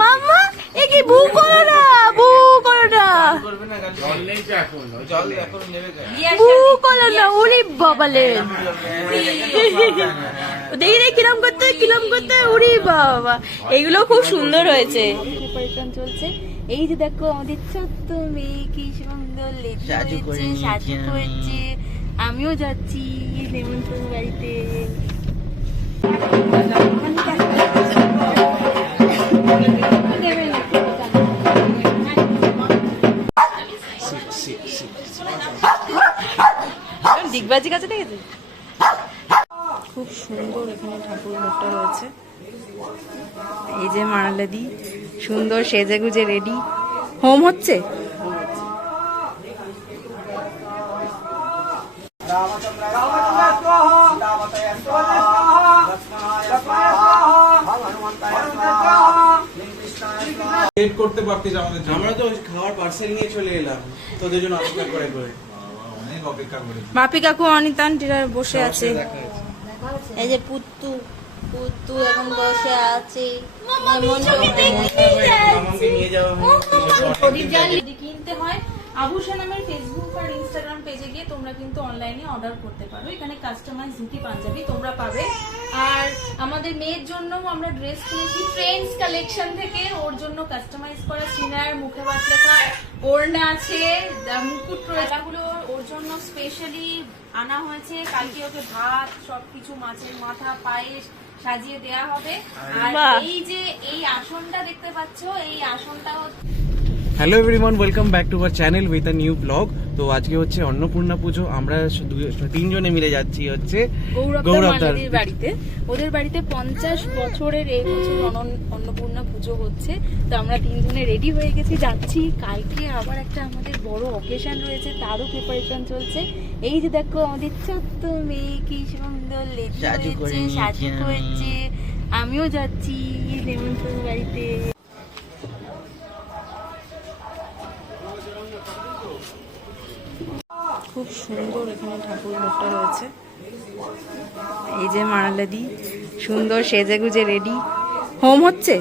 মামা এ কি বু করো না, বু করো না, বু করো না। উনি বাবালে দেখি রে কিরম করতে কিরম করতে। উনি বাবা, এগুলো খুব সুন্দর হয়েছে। প্রিপারেশন চলছে। এই যে দেখো আমাদের ছোট্ট মেয়ে কি সুন্দর সাজু করেছে। আমিও যাচ্ছি নেমন্তন্ন বাড়িতে। দিগবাজি কাছে দেখেছি, খুব সুন্দর এখানে ঠাকুর ঘরটা রয়েছে। এই যে মারালাদি সুন্দর সেজে গুজে রেডি। হোম হচ্ছে। করতে পারতিস আমাদের, আমরা তো খাবার পার্সেল নিয়ে চলে এলাম তোদের জন্য অপেক্ষা করে করে। অনেক অপেক্ষা করে। বাপি কাকু অনিতা আন্টিরা বসে আছে। এই যে পুত্তু পুত্তু এখন বসে আছে। কিনতে হয় আভূষণ নামের ফেসবুক আর ইনস্টাগ্রাম পেজে গিয়ে তোমরা কিন্তু অনলাইনে অর্ডার করতে পারো। এখানে কাস্টমাইজ ধুতি পাঞ্জাবি তোমরা পাবে। আর আমাদের মেয়ের জন্য আমরা ড্রেস কিনেছি ট্রেন্ডস কালেকশন থেকে। ওর জন্য কাস্টমাইজ করা সিনার মুখে বাত লেখা ওড়না আছে, মুকুট রয়েছে, এগুলো ওর জন্য স্পেশালি আনা হয়েছে। কালকে ওকে ভাত সবকিছু মাছের মাথা পায়েস সাজিয়ে দেয়া হবে। আর এই যে এই আসনটা দেখতে পাচ্ছ, এই আসনটাও। Hello everyone, welcome back to our channel with a new blog. তো আজকে হচ্ছে অন্নপূর্ণা পুজো। আমরা তিনজনে মিলে যাচ্ছি হচ্ছে গৌরবদার বাড়িতে। ওদের বাড়িতে 50 বছরের এই বছর অন্নপূর্ণা পুজো হচ্ছে। তো আমরা তিনজনে রেডি হয়ে গেছি, যাচ্ছি। কালকে আবার একটা আমাদের বড় অকেশন রয়েছে, তারও প্রিপারেশন চলছে। এই যে দেখো আমাদের ছোট্ট মেয়ে কি সুন্দর সাজু করেছে। আমিও যাচ্ছি নেমন্তন্ন বাড়িতে। খুব সুন্দর এখানে ঠাকুর ঘরটা রয়েছে। এই যে মারালাদি সুন্দর সেজে গুজে রেডি। হোম হচ্ছে।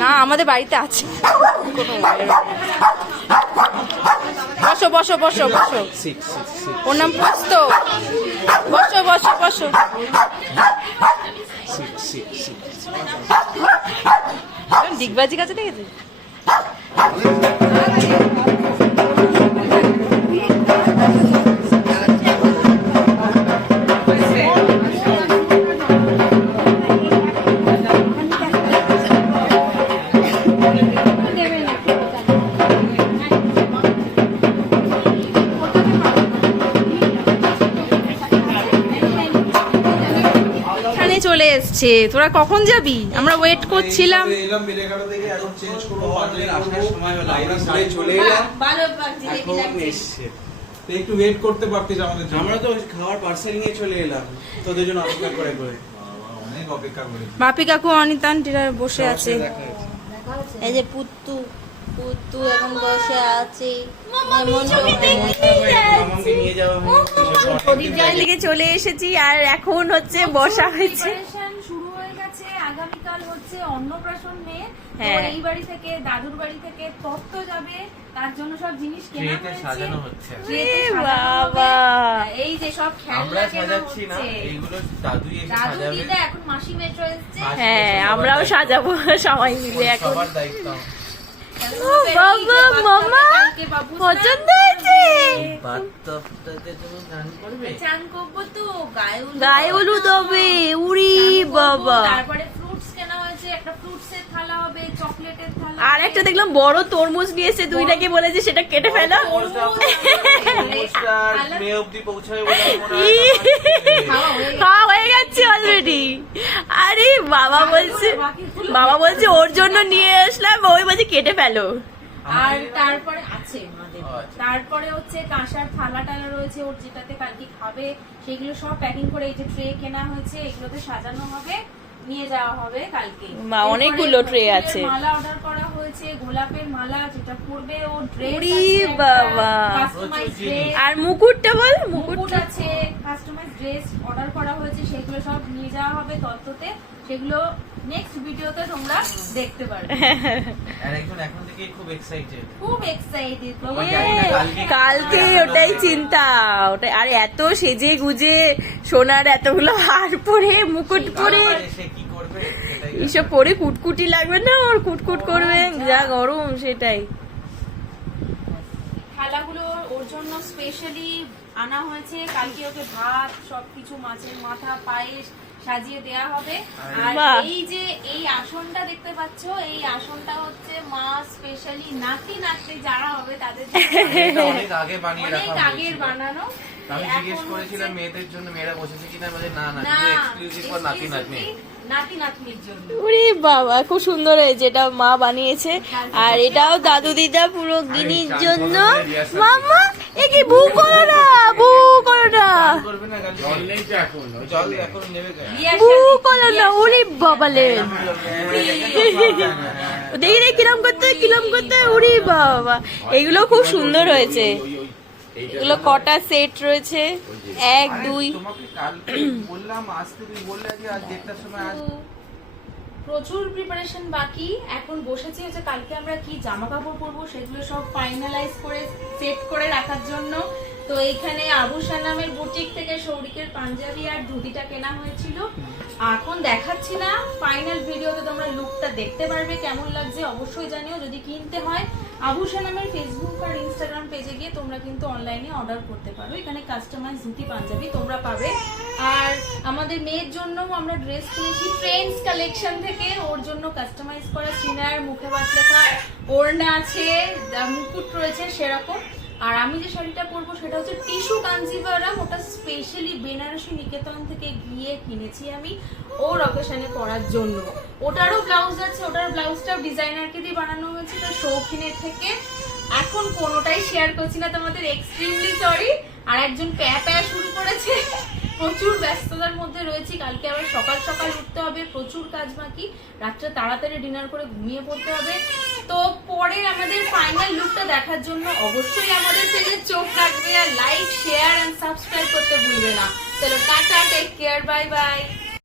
না আমাদের বাড়িতে আছে। বসো বসো বসো বসো। ওর নাম পুস্ত। বসো বসো বসো। দিগবাজি কাছে দেখেছি। চলে এসছে। তোরা কখন যাবি? আমরা ওয়েট করছিলাম। একটু ওয়েট করতে পারতিস আমাদের, আমরা তো খাবার পার্সেল নিয়ে চলে এলাম তোদের জন্য অপেক্ষা করে করে। অনেক অপেক্ষা করে। বাপি কাকু অনিতা আন্টিরা বসে আছে। এই যে পুত্তু পুত্তু এখন বসে আছে। চলে এসেছি আর এখন হচ্ছে বসা হয়েছে। শুরু হয়ে গেছে। আগামীকাল হচ্ছে অন্নপ্রাশন মেয়ে। এই বাড়ি থেকে দাদুর বাড়ি থেকে তত্ত্ব যাবে, তার জন্য সব জিনিস কেনা হয়েছে। বাবা এই যে সব খেলনা কেনা হচ্ছে, এইগুলো দাদুই এসে সাজাবে। এখন মাসি মেট্রো এসেছে। হ্যাঁ আমরাও সাজাবো সবাই মিলে। এখন সবার দায়িত্ব। বাবা মামা পছন্দ হয়েছে। গায়ে হলুদ হবে। উড়ি বাবা। তারপরে ফ্রুটস কেনা হয়েছে, একটা ফ্রুটসের থালা হবে, চকলেটের থালা। আর একটা দেখলাম বড় তরমুজ নিয়েছে, তুই নাকি বলেছে সেটা কেটে ফেলো। খাওয়া হয়ে গেছে অলরেডি। আরে বাবা বলছে ওর জন্য নিয়ে আসলাম, ওই বলছে কেটে ফেলো। আর তারপরে আছে আমাদের, তারপরে হচ্ছে কাঁসার থালা টালা রয়েছে ওর, যেটাতে কালকে খাবে সেগুলো সব প্যাকিং করে এই যে ট্রে কেনা হয়েছে এগুলোতে সাজানো হবে, নিয়ে যাওয়া হবে কালকে। মা অনেকগুলো ট্রে আছে। মালা অর্ডার করা হয়েছে, গোলাপের মালা যেটা পরবে ও, ড্রেস ওরে বাবা, আর মুকুটটা বল। মুকুট আছে, কাস্টমাইজ ড্রেস অর্ডার করা হয়েছে, সেগুলো সব নিয়ে যাওয়া হবে তত্ত্বতে, সেগুলো নেক্সট ভিডিওতে তোমরা দেখতে পারবে। আর এখন থেকে খুব এক্সাইটেড, খুব এক্সাইটেড। কালকে ওটাই চিন্তা, ওটাই। আর এত সেজে গুজে সোনার এতগুলো হার পরে, মুকুট পরে, এসব পরে কুটকুটি লাগবে না ওর, কুটকুট করবে, যা গরম সেটাই। থালাগুলো ওর জন্য স্পেশালি আনা হয়েছে, কালকে ওকে ভাত সবকিছু, মাছের মাথা, পায়েস সাজিয়ে দেয়া হবে। আর এই যে এই আসনটা দেখতে পাচ্ছ, এই আসনটা হচ্ছে মা স্পেশালি নাতি নাতনি যারা হবে তাদের জন্য অনেক আগে বানিয়ে রাখা হয়েছে, আগের বানানো। আমি জিজ্ঞেস করেছিলাম মেয়েদের জন্য, মেয়েরা বসেছে কিনা, বলে না না, এক্সক্লুসিভ ফর নাতি নাতনি, নাতি নাতনির জন্য। ওরে বাবা, খুব সুন্দর হয়েছে, এটা মা বানিয়েছে। আর এটাও দাদু দিদা পুরো গিনির জন্য। মামা এ কি বু করো না, বু করো না, করবে না, জল নেই তো এখন, জল এখন নেবে কেন, বু করো না। ওরে বাবা লে, দেখি রে কিরম করতে, ওরে বাবা, এগুলো খুব সুন্দর হয়েছে। এগুলো কটা সেট রয়েছে, 1 2। তোমাকে কালকে বললাম আসতে, তুমি বললে যে আজ 1টার সময় আসবে। প্রচুর প্রিপারেশন বাকি, এখন বসেছি হচ্ছে কালকে আমরা কি জামা কাপড় পরবো সেগুলো সব ফাইনালাইজ করে সেট করে রাখার জন্য। তো এইখানে আবু সানামের বুটিক থেকে সৌরিকের পাঞ্জাবি আর ধুতিটা কেনা হয়েছিল, এখন দেখাচ্ছি না, ফাইনাল ভিডিওতে তোমরা লুকটা দেখতে পারবে, কেমন লাগছে অবশ্যই জানিও। যদি কিনতে হয় আবু সানামের ফেসবুক আর ইনস্টাগ্রাম পেজে গিয়ে তোমরা কিন্তু অনলাইনে অর্ডার করতে পারো, এখানে কাস্টমাইজ ধুতি পাঞ্জাবি তোমরা পাবে। আর আমাদের মেয়ের জন্যও আমরা ড্রেস কিনেছি ট্রেন্ডস কালেকশন থেকে, ওর জন্য কাস্টমাইজ করা সিনার, মুখে বাত লেখা ওড়না আছে, মুকুট রয়েছে সেরকম। আর আমি যে শাড়িটা পরবো সেটা হচ্ছে টিস্যু কাঞ্জিভারাম, ওটা স্পেশালি বেনারসি নিকেতন থেকে গিয়ে কিনেছি আমি ওর অকেশনে পরার জন্য। ওটারও ব্লাউজ আছে, ওটার ব্লাউজটাও ডিজাইনারকে দিয়ে বানানো হয়েছে, তো শৌখিনের থেকে। এখন কোনোটাই শেয়ার করছি না তোমাদের, এক্সট্রিমলি সরি। আর একজন প্যা শুরু করেছে, প্রচুর ব্যস্ততার মধ্যে রয়েছি, কালকে আবার সকাল সকাল উঠতে হবে, প্রচুর কাজ বাকি, রাত্রে তাড়াতাড়ি ডিনার করে ঘুমিয়ে পড়তে হবে। তো পরে আমাদের ফাইনাল লুকটা দেখার জন্য অবশ্যই আমাদের পেজে চোখ রাখবে, আর লাইক শেয়ার এন্ড সাবস্ক্রাইব করতে ভুলবে না। চলো tata, take care, bye by.